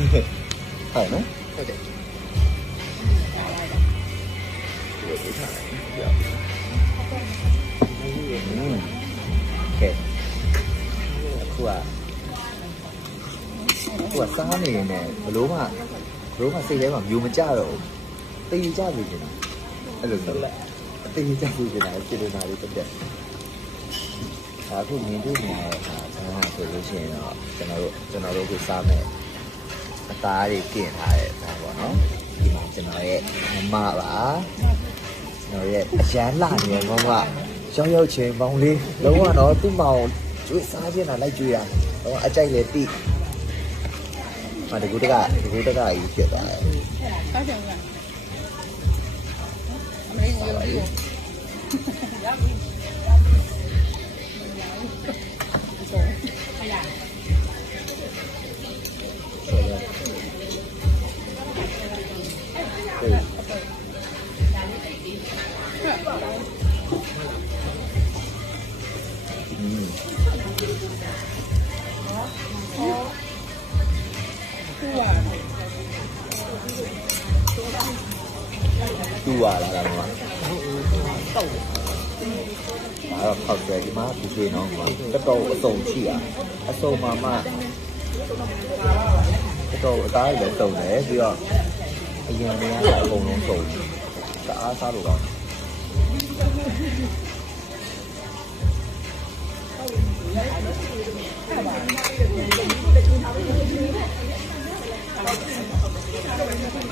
ဟုတ်နော်ဟုတ်တယ်ဒီလိုထားတယ်ပြောอืมကဲအခုကအခုကစားနေနေဘလို့မှဘလို့မှစိတ်ထဲမှာမျိုးမကြတော့ဘူးတေးကြပြီကျင်အဲ့လိုဆိုအတေးကြပြီကျင်တာဖြစ်နေတာလေးတက်တက်အခုမြင်တွေ့နေရတဲ့အခါဆန်းဟာဆိုလို့ရှိရင်တော့ကျွန်တော်တို့ကျွန်တော်တို့ကိုစားမယ် အသားတွေပြင်ထားတဲ့ဒါပေါ့နော်ဒီမှာကျွန်တော်ရဲ့မမပါကျွန်တော်ရဲ့အရန်လာနေတဲ့မမရောက်ရောက်ချင်းပေါင်းလေးလုံးဝတော့သူ့မောင်ကျွေးစားခြင်းတာလိုက်ကျွေးတာတော့အကြိုက်လေတိမတကူတကတကူတကကြီးဖြစ်သွားတယ်စားချင်ဘူးအမေက တူရလာတာမှာတော့အဲ့တော့ခောက်တယ်ဒီမှာဒီသေးနော်တော်တော်အစုံရှိတာအစုံမှာမှတော်တော်အသားရည်လည်းစုံတယ်ပြီးတော့အရင်ကလည်းအကုန်လုံးစုံတအားစားလို့တော့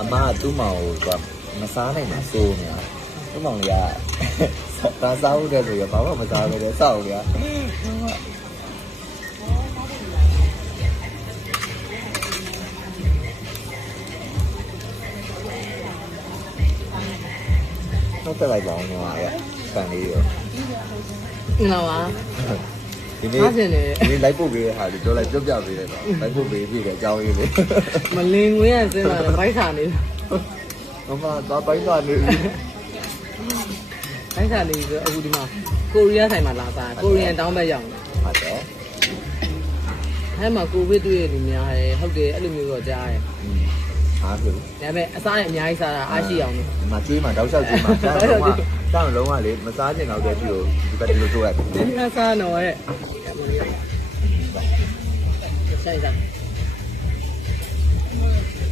အမကသူ့မောင်ကိုက မစားနိုင်မှာစိုးနေတာသူ့မောင်ကဒါစားဦးတယ်ဆိုရဘာမှမစားဘူးလေစောက်နေတာတော့တက်လိုက်ပါအောင်ညီမရဲ့ဆန်လေးရောနော်ပါဒီနေ့စားချင်တယ်ဒီနေ့လိုက်ပို့ပေးတဲ့ဟာလေးပြောလိုက်ပြောပြပေးလိုက်ပါလိုက်ပို့ပေးပြည့်တဲ့အကြောင်းရင်းလေးမလင်ငွေရစင်းလာတယ်ဘိုက်ခါနေ မမသွားပိုင်းသွားနေပြီ ဘိုက်ခါနေဆိုအခုဒီမှာကိုရီးယားဆိုင်မှာလာစားကိုရီးယန်တောင်းဘက်ရောက်နေ ဟုတ်တယ် အဲ့မှာကိုဗစ်တွေ့ရနေများတယ်ဟုတ်တယ်အဲ့လိုမျိုးတော့ကြားတယ် อืมအားပြု ဒါပေမဲ့အစားနဲ့အများကြီးစားတာအားရှိအောင်လို့ ဒီမှာကြေးမှာတောက်လျှောက်ကြေးမှာတောင်းလုံးကတောင်းလုံးကလေမစားကျင်တော့တဲ့ဒီလိုဒီဘက်ဒီလို做ရတယ် ဒီကစားတော့ရဲ့ဆိုင်စား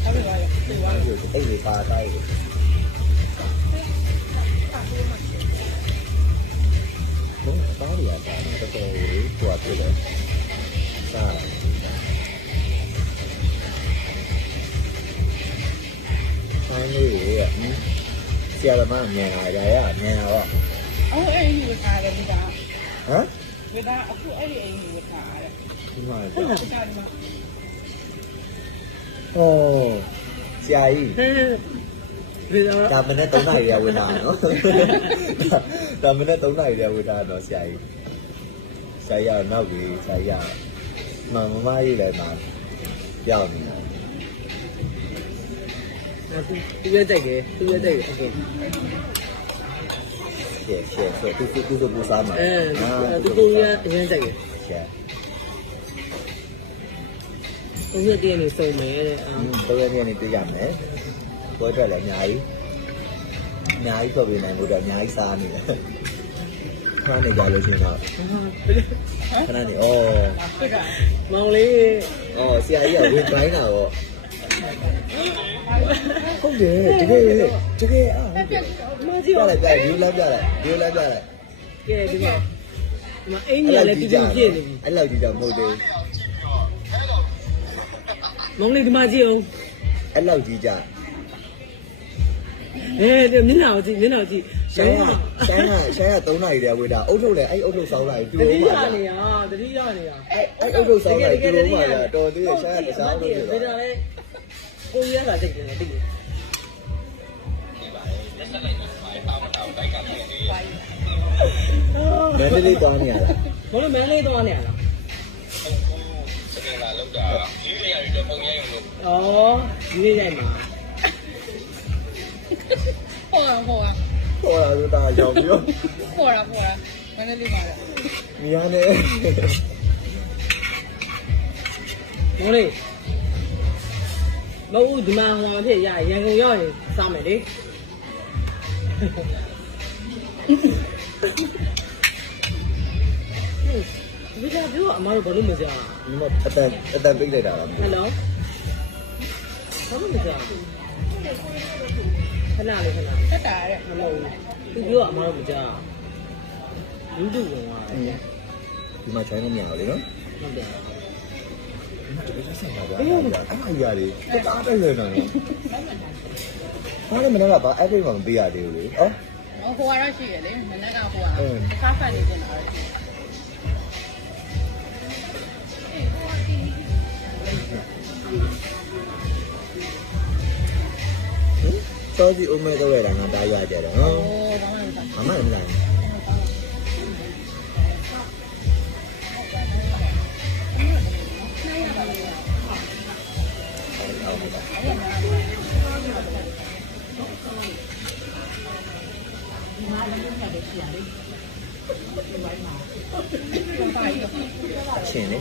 ထားပြီးသွားရပြီသွားရအဲ့ဒီပါတိုင်းတယ်ဘယ်ပါရတာတော်တော်လေးကြွားပြတယ်စားဆိုင်လေးရဲ့ဆရာမမြန်လာကြရမြ ဩဆရာကြီးဒီတော့ဒါမနေ့3နာရီရဝင်တာနော်ဒါမနေ့3နာရီရဝင်တာနော်ဆရာကြီးဆရာကြီးနောက်ကြီးဆရာကြီးမမမကြီးလည်းမရောက်နေတာသူရဲတိုက်တယ်သူရဲတိုက်တယ်ဟုတ်ကဲ့ရှေ့ရှေ့ရှေ့သူသူသူစားမှာအဲသူသူရဲအရင်တိုက်တယ်ရှေ့ သူရဲ့တည်းနေစုံမယ်တဲ့အာတော့ရနေနေတွေ့ရမယ်ဘောထွက်လည်းအများကြီးအများကြီးပြောပြနိုင်လို့တော့အများကြီးစားနေတယ်ခဏနေကြလို့ရှိရင်တော့ခဏနေဩပြက်ကမောင်လေးဩဆရာကြီးကဝင်တိုင်းတာတော့ဟုတ်တယ်တကယ်တကယ်အားဟုတ်တယ်မကြပြည့်ပါလိုက်ပြလိုက်ဒီလိုလိုက်ပြလိုက်ဒီလိုလိုက်ပြလိုက်ကဲဒီမှာဒီမှာအင်ကြီးကလည်းတူတူပြည့်နေပြီအဲ့လောက်ကြီးတော့မဟုတ်သေးဘူး မောင်လေးဒီမှာကြည့်အောင်အဲ့လောက်ကြီးကြအဲဒီမျက်နှာကိုကြည့်မျက်နှာကိုကြည့်ရှိုင်းကရှိုင်းကရှိုင်းက3နာရီတည်းဝေးတာအုတ်ထုတ်လည်းအဲ့အုတ်ထုတ်ဆောင်းလိုက်တူတဦးတိယပါနေရတတိယနေရအဲ့အဲ့အုတ်ထုတ်ဆောင်းလိုက်တူဦးပါလားတော်သေးရဲ့ရှိုင်းကတစားလို့ပြဒီတော့တော့လေကိုရီးယားကတိတ်တယ်တိတ်တယ်မင်းလေးတောင်းနေရတာဘာလို့မန်းလေး သွားနေရလဲအော်ဒီနေ့ရိုက်မှာဟောတာဟောတာဟောတာဒါရောင်ပြောဟောတာဟောတာမနေ့လေးပါလေမြားနေမောင်လေးမဟုတ်ဘူးဒီမှာဟိုမှာဖြစ်ရရန်ကုန်ရောက်ရင်စားမယ်လေ ဒီကပြောအမတို့ဘာလို့မကြောက်ဒီမှာအတန်အတန်ပိတ်လိုက်တာလားဟယ်လိုဘာလို့မကြောက်ခဏလေးခဏတက်တာတဲ့မလို့သူပြောအမတို့မကြောက်လူတူဝင်သွားတယ်ဒီမှာချိုင်းလို့မရဘူးလေနော်ဟုတ်တယ်ဆက်ပါဗျာအဲ့ဒါကြီးရတယ်တအားပဲလေနော်ဘာလဲမနေ့ကဘာအဲ့ဒီမှမပေးရသေးဘူးလေဩဟိုကတော့ရှိရလေမနေ့ကဟိုကစားဖတ်နေတင်တာလေ စောစီအုံးမဲတော့ရတာငါတားရကြတယ်နော်ဟိုဘာမှမစားအမှန်လားအ ချင်းလေ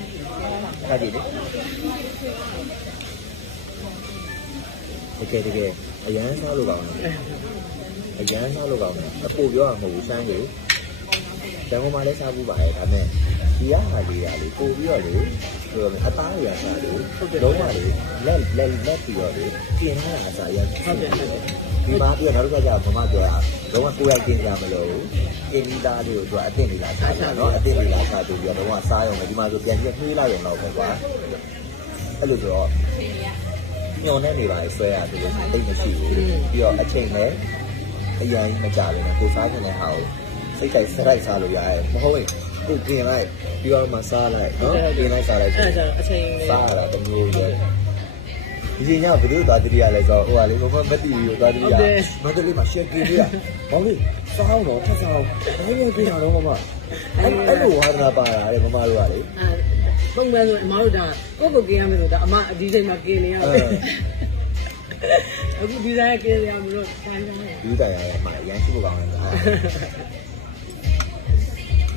ခါကြည့်လေတကယ်တကယ်အရန်စားလို့ကောင်းတယ်အရန်စားလို့ကောင်းတယ်အဖို့ပြောရမှာမဟုတ်ဘူးစမ်းကြီးတန်ကုန်မှာလည်းစားဘူးပါရဲ့ဒါမဲ့ဒီရဟာလေးရလေပို့ပြီးတော့လေဟိုအသားရစားလေလုံးဝလေလက်လက်လက်ပြီးတော့လေကျင်းလာစားရဟုတ်တယ် ဒီမှာပြနောက်တစ်ခါကျမမပြောတာလုံးဝကိုယ်ရိုက်ကျင်းကြမလို့ကျင်းပြီးသားလေးကိုသူကအတင်းလေးလာစားတာနော်အတင်းလေးလာစားသူပြီးတော့လုံးဝစားရုံနဲ့ဒီမှာဆိုပြန်ပြီးနှေးလိုက်ရုံတော့ပဲကွာအဲ့လိုဆိုတော့ညော်နေနေပါလေဆွဲရတယ်လို့သိမရှိဘူးပြီးတော့အချိန်လည်းအရင်မကြဘူးနော်ကိုစားနေတဲ့ဟာကိုစိတ်ကြိုက်စရိုက်စားလို့ရတယ်မဟုတ်ရင်ကိုกินလိုက်ပြီးတော့မှစားလိုက်နော်กินလိုက်စားလိုက် အဲ့ဒါအချိန်လေး စားရတာတမျိုးပဲ ဒီချိန်ကျတော့ဘယ်လိုသွားတတိယလဲဆိုတော့ဟိုကလေဘာမှမသိဘူးသွားတတိယမန္တလေးမှာရှယ်ကေလေးကမောင်လေးစားအောင်တော့ထပ်စားအောင်ဘယ်လိုပြင်အောင်တော့မမအဲ့အဲ့လိုဝါဒနာပါတာလေမမတို့ကလေပုံမှန်ဆိုအမတို့ဒါကိုယ့်ကိုကင်းရမယ်ဆိုတော့အမအဒီချိန်မှာကင်းနေရတယ်အခုဒီစားကင်းနေရမလို့တန်းတယ်ဒီတိုင်ရမှာရန်ရှိဖို့ကောင်းတယ်ဗျာ။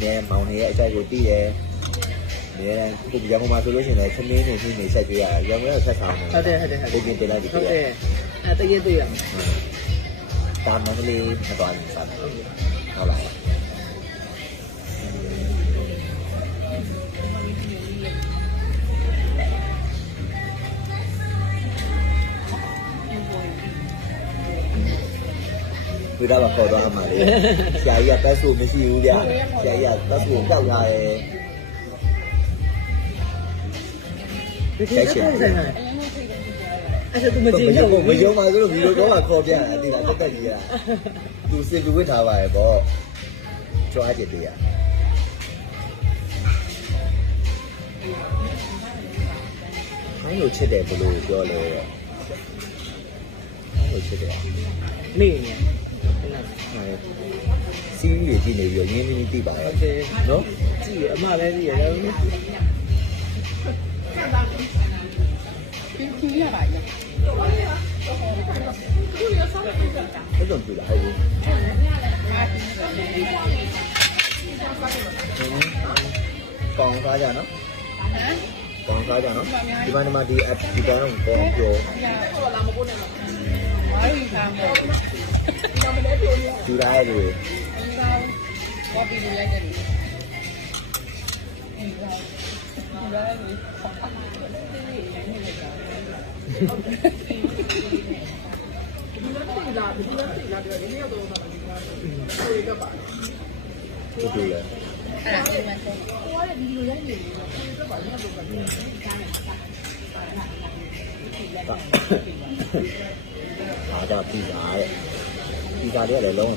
ဒါမောင်နေရဲ့အကြိုက်ကိုတီးတယ်။ နဲခုရန်ကုန်မှာဆိုလို့ရှိရင်လည်းခမင်းနေချင်းနေဆက်ကြရရန်ကုန်ကဆက်ဆောင်တယ်ဟုတ်တယ်ဟုတ်တယ်ဟုတ်တယ်ကိုกินတင်လိုက်ဒီဟုတ်ကတယ်အဲတရက်တရက်ဒါမန္တလေးမတော်ရင်စားတယ်ဟုတ်လားဒီတော့ခေါ်သွားမှာလေဆရာကြီးကတက်ဆိုမရှိဘူးဗျာဆရာကြီးကတက်ဆိုပျောက်ထားတယ် ဒီချိန်ဆိုင်ဆိုင်အဲ့ဒါသူမကြည့်မရယုံဘူးမယုံပါဆိုလို့ဒီလိုတော့ခေါ်ပြတာဒီလားတက်တက်ကြီးကသူစင်သူဝစ်ထားပါရဲ့ပေါ့ကြွားကြည့်သေးရအဲ့လိုချစ်တယ်ဘလို့ပြောလဲအဲ့လိုချစ်တယ်မေ့နေစီးရီးကြည့်နေပြီးရင်းနှီးနှီးသိပါရဲ့ဟုတ်တယ်နော်ကြည့်ရအမလည်းကြည့်ရတယ် ပြင်းပြရပါရဲ့အဲ့လိုပြလာဟဲ့ဘူးအားပြင်းတယ်ကောင်းသားကြနော်ဟမ်ကောင်းသားကြနော်ဒီမှာဒီမှာဒီဒီ ကောင်ကိုကောင်းပြ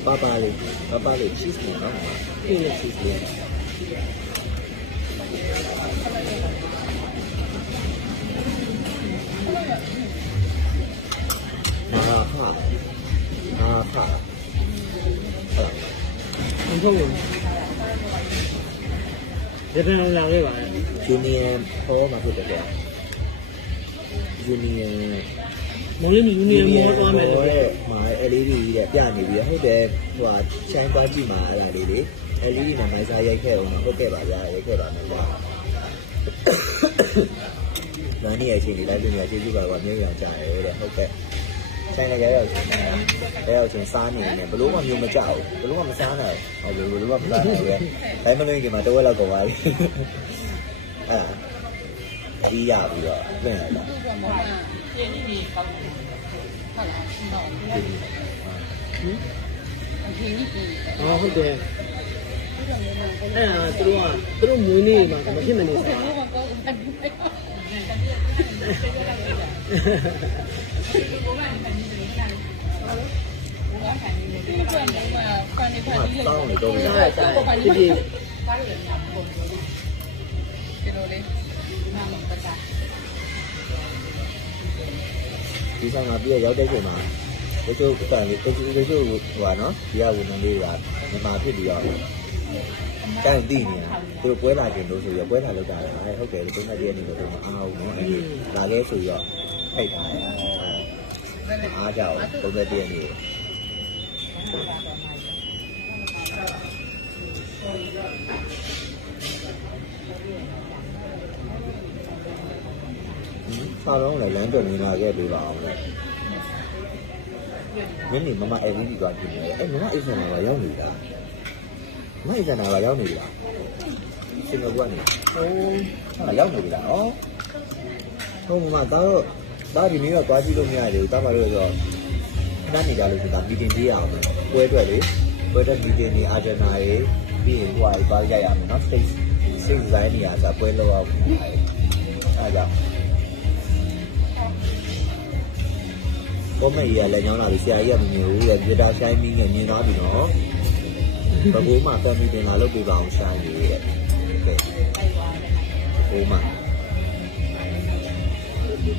ောဘာလို့ခါမ ည်းလုံးဝပပလေးပပလေး cheese နဲ့နော်အေး cheese လေးအာဟာအာဟာဟာဘုံဘုံဒီပြန်လာခဲ့ပါလေဂျူနီယံဟောမှာဖြစ်တယ်ကွာဂျူနီယံမောင်လေးမြူနီမောသွားမယ်လို့တဲ့မှာ LED တဲ့ပြနေပြီးဟုတ်တယ်ဟိုဟာချိုင်းသွားကြည့်မှာအဲ့ဒါလေးလေ LED နဲ့မိုင်းစားရိုက်ခဲ့အောင်ဟုတ်ကဲ့ပါဗျာရိုက်ခဲ့ပါမယ်ကွာလမ်းနေရဲ့အချိန်လေးလိုက်လို့ရကျေးဇူးပါကွာမြေမြေကြာရဲတဲ့ဟုတ်ကဲ့ ဆိုင်လည်းရောက်ချင်းရောက်ချင်းစားနေနေဘလို့မှမျိုးမကြောက်ဘူးဘလို့မှမစားနိုင်ဟုတ်ဘလို့မှမစားနိုင်ဘူးလေတိုင်းမလို့ရင်ကမှတဝက်လောက်ကုန်သွားပြီအဲ့အကြီးရပြီးတော့ပြင်လိုက်တာသူကမှပြင်းနေကောင်းတယ်ဟုတ်လားတော့အပြင်းကြီးပြီဟောဟုတ်တယ်အဲ့ဒါသူတို့ကသူတို့မွေးနေ့မှာမဖြစ်မနေဟုတ်စားကဲ့ကောင်းတယ် ဒီကတော့ဖန်နေဖန်နေလေးတောင်းနေတော့ပြီစားရစားဖြစ်ဖြစ်ဒီလိုလေးနာမပတာဒီဆိုင်မှာပြည့်ရောက်တဲ့ချိန်မှာတချို့ကတချို့တချို့ဟိုဟာနော်ဒီကဝန်ထမ်းလေးကမြန်မာဖြစ်ပြီးတော့ တိုင်တည်နေတာသူတို့ပွဲလာခြင်းလို့ဆိုရပွဲလာလောက်တာလေဟုတ်တယ်ဒီပုံစံကြီးနေလို့တော့အားအောင်နော်အဲ့လာလဲဆိုရောထိုက်တာအားကြောက်ပုံစံတည်းနေဆောင်းလုံးလည်းလမ်းတွင်နေလာခဲ့ပြီပါအောင်လေမင်းနေမမ LED ကကြည့်နေတယ်အဲ့မမအိစံနာကရောက်နေတာ မအိစံနာကရောက်နေပြီလားစင်ကာပူကနေဟိုဟာရောက်နေပြီလားဩဟုတ်မှာတော့ဒါဒီနေ့တော့သွားကြည့်လို့မရသေးဘူးတားပါလို့ဆိုတော့ခဏနေကြလို့ဆိုတာမီတင်ပေးရအောင်ပွဲအတွက်လေပွဲအတွက်မီတင်နေအာဂျင်နာတွေပြီးရင်ဟိုဟာပါကြရမယ်နော် stage stage design နေရာဆိုပွဲလောက်အောင်အဲဒါကြောင့်ဘုမေကြီးကလည်းညောင်းလာပြီဆရာကြီးကမမြင်ဘူးရဲ့ဂီတာဆိုင်မင်းနဲ့မြင်သွားပြီနော် ဘဘွေးမှာ family တင်လာလုပ်ပေးပါအောင်ဆိုင်ကြီးရဲ့ကဲဘိုးမှာ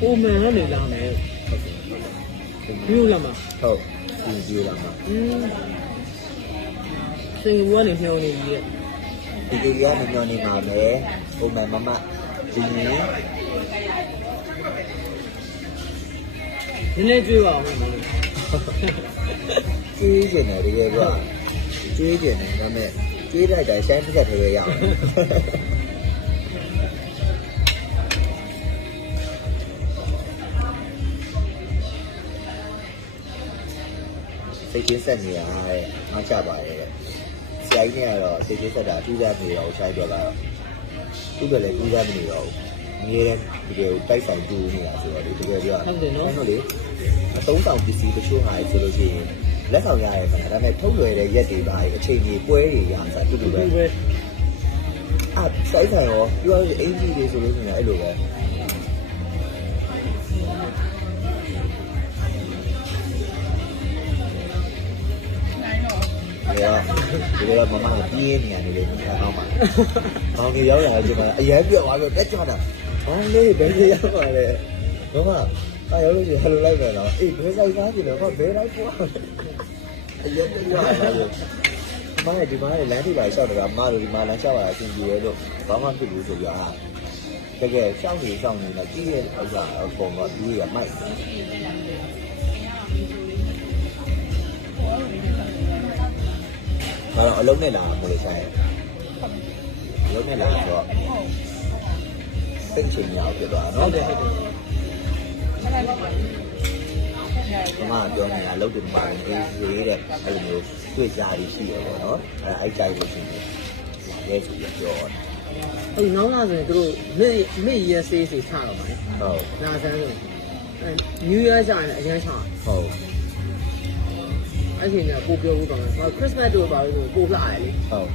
ပုံမှန်ကနေလာမယ်ပြုလာမှာဟုတ်ဒီကြည့်လာမှာอืมစင်ကာပူကနေမျောနေပြီရဲ့ဒီကြည့်ရနေညောနေမှာမယ်ပုံမှန်မမဒီနေ့နည်းနည်းကြွေးပါအောင်မလို့ကျွေးကျင်တယ်တကယ် ကကျွေးကျင်တယ်ဒါပေမဲ့ကျွေးလိုက်တိုင်းဆိုင်တစ်ချက်တည်းရအောင်စိတ်ချင်းဆက်နေရတဲ့နောက်ချပါရဲ့ဆရာကြီးနဲ့ကတော့စိတ်ချင်းဆက်တာအထူးစားနေတော့ဆိုင်တော့ကတော့သူ့ပဲလည်းအထူးစားမနေတော့ဘူးအငြင်းတကယ်တိုက်ဆိုင်တူနေတာဆိုတော့ဒီတကယ်ပြောဟုတ်တယ်နော်အဲ့လိုလေအသုံးဆောင်ပစ္စည်းတချို့ဟာဆိုလို့ရှိရင် လက်ဆောင်ရရဲခါဒါနဲ့ထုတ်လွယ်တဲ့ရက်တွေပါအချိန်ကြီးပွဲတွေရတာတူတူပဲဒီပဲအာစိုက်ဆိုင်ရောပြောရအင်ဂျီတွေဆိုလို့ရှိရင်အဲ့လိုပဲနိုင်တော့ဒီကဒီကမမကပြင်းနေရတယ်လေဒီကောင်မှာ။ဘောင်ကြီးရောက်ရတယ်ဒီမှာအရင်ပြတ်သွားပြီးတက်ကြတာ။ဘောင်လေးဘယ်လိုရောက်ပါလဲ။မမ အဲရောက်လို့ရှိရင်ဟယ်လိုလိုက်မယ်နော်။အေးဘယ်ဆိုင်သားကြည့်လဲ။ဘာဘယ်လိုက်ပွား။အရင်ပြတ်သွားတယ်။မမဒီမှာလမ်းထိပ်ပါရှောက်တယ်ကမတို့ဒီမှာလမ်းလျှောက်ရတာအဆင်ပြေရဲ့လို့ဘာမှဖြစ်ဘူးဆိုပြအာတကယ်ရှော က်နေရှောက်နေတော့ကြီးရဲ့ဥစ္စာအကုန်တော့ဒီကမိုက်မတော့အလုံးနဲ့လာမလို့ဆိုင်အလုံးနဲ့လာဆိုတော့စိတ်ချင်ရအောင်ဖြစ်သွားဟုနော်တ်တယ်ဟုတ်တယ်မလိုက်တော့ဘူးမမပြောနေတာလုံးတင်ပါတယ်ဒီရေးတဲ့အဲ့လိုမျိုးတွေ့ကြရရှိရပေါ့နော်အဲ့အဲ့ကြိုက်လို့ရှိရင်ရဲဆိုရပြောတယ်အဲ့နောက်လာဆိုရင်သူတို့မေ့မေ့ရဆေးစီချတော့ပါလေဟုတ်နာဆန်းဆိုအဲ New Year ကျရင်အရန်ချဟုတ်အဲ့ဒီကပို့ပြောဘူးတော့ခရစ်စမတ်တို့ပါလို့ပို့လာရလေဟုတ်